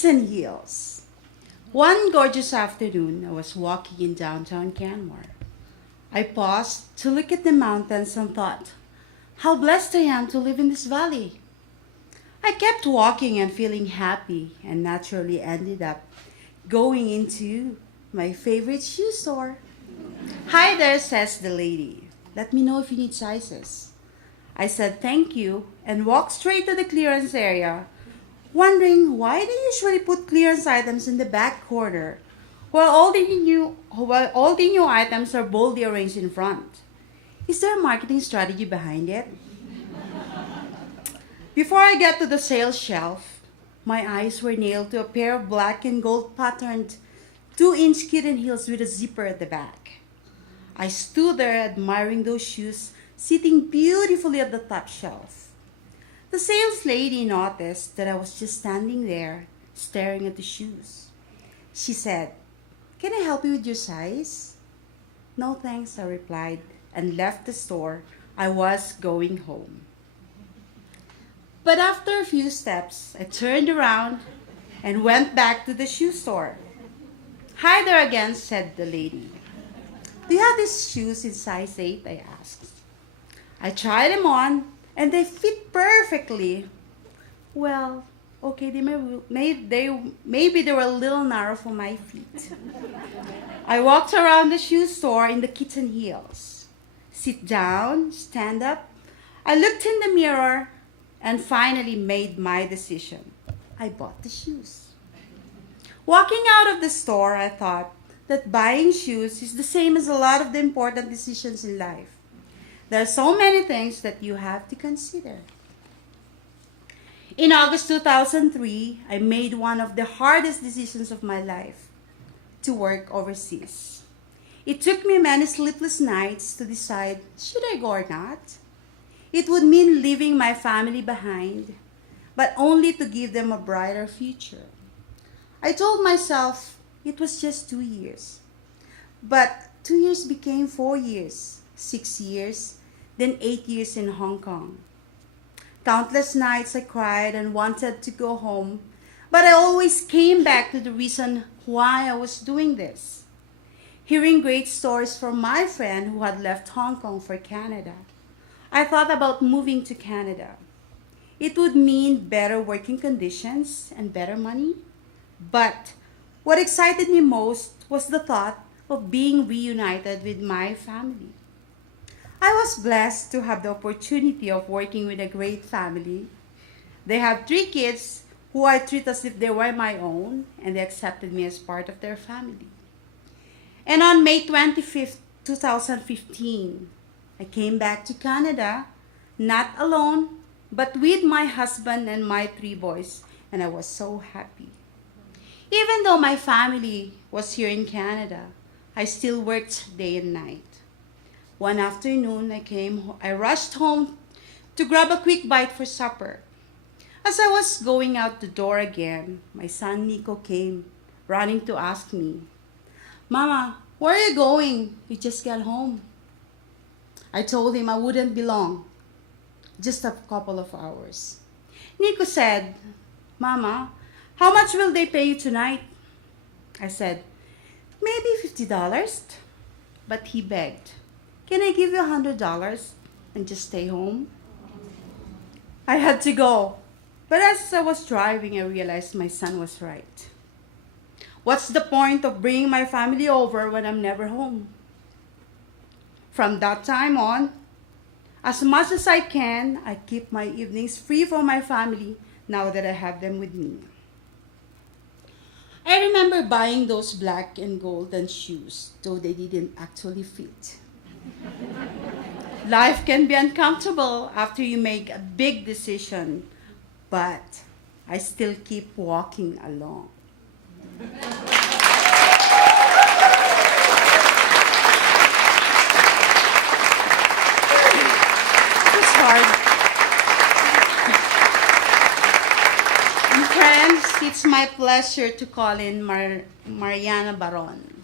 Kitten heels. One gorgeous afternoon, I was walking in downtown Canmore. I paused to look at the mountains and thought, how blessed I am to live in this valley. I kept walking and feeling happy and naturally ended up going into my favorite shoe store. Hi there, says the lady. Let me know if you need sizes. I said thank you and walked straight to the clearance area, wondering why they usually put clearance items in the back corner while all the new items are boldly arranged in front. Is there a marketing strategy behind it? Before I get to the sales shelf, my eyes were nailed to a pair of black and gold patterned 2-inch kitten heels with a zipper at the back. I stood there admiring those shoes sitting beautifully at the top shelf. The sales lady noticed that I was just standing there staring at the shoes. She said, "Can I help you with your size?" "No thanks," I replied and left the store. I was going home. But after a few steps, I turned around and went back to the shoe store. "Hi there again," said the lady. "Do you have these shoes in size 8? I asked. I tried them on and they fit perfectly. Well, okay, maybe they were a little narrow for my feet. I walked around the shoe store in the kitten heels. Sit down, stand up. I looked in the mirror and finally made my decision. I bought the shoes. Walking out of the store, I thought that buying shoes is the same as a lot of the important decisions in life. There are so many things that you have to consider. In August 2003, I made one of the hardest decisions of my life, to work overseas. It took me many sleepless nights to decide, should I go or not? It would mean leaving my family behind, but only to give them a brighter future. I told myself it was just 2 years. But 2 years became 4 years, 6 years, then 8 years in Hong Kong. Countless nights I cried and wanted to go home, but I always came back to the reason why I was doing this. Hearing great stories from my friend who had left Hong Kong for Canada, I thought about moving to Canada. It would mean better working conditions and better money. But what excited me most was the thought of being reunited with my family. I was blessed to have the opportunity of working with a great family. They have 3 kids who I treat as if they were my own, and they accepted me as part of their family. And on May 25th, 2015, I came back to Canada, not alone, but with my husband and my 3 boys, and I was so happy. Even though my family was here in Canada, I still worked day and night. One afternoon, I rushed home to grab a quick bite for supper. As I was going out the door again, my son Nico came running to ask me, "Mama, where are you going? You just got home." I told him I wouldn't be long, just a couple of hours. Nico said, "Mama, how much will they pay you tonight?" I said, "Maybe $50. But he begged, "Can I give you $100 and just stay home?" I had to go. But as I was driving, I realized my son was right. What's the point of bringing my family over when I'm never home? From that time on, as much as I can, I keep my evenings free for my family now that I have them with me. I remember buying those black and golden shoes, though they didn't actually fit. Life can be uncomfortable after you make a big decision, but I still keep walking along. It's hard. And friends, it's my pleasure to call in Mariana Baron.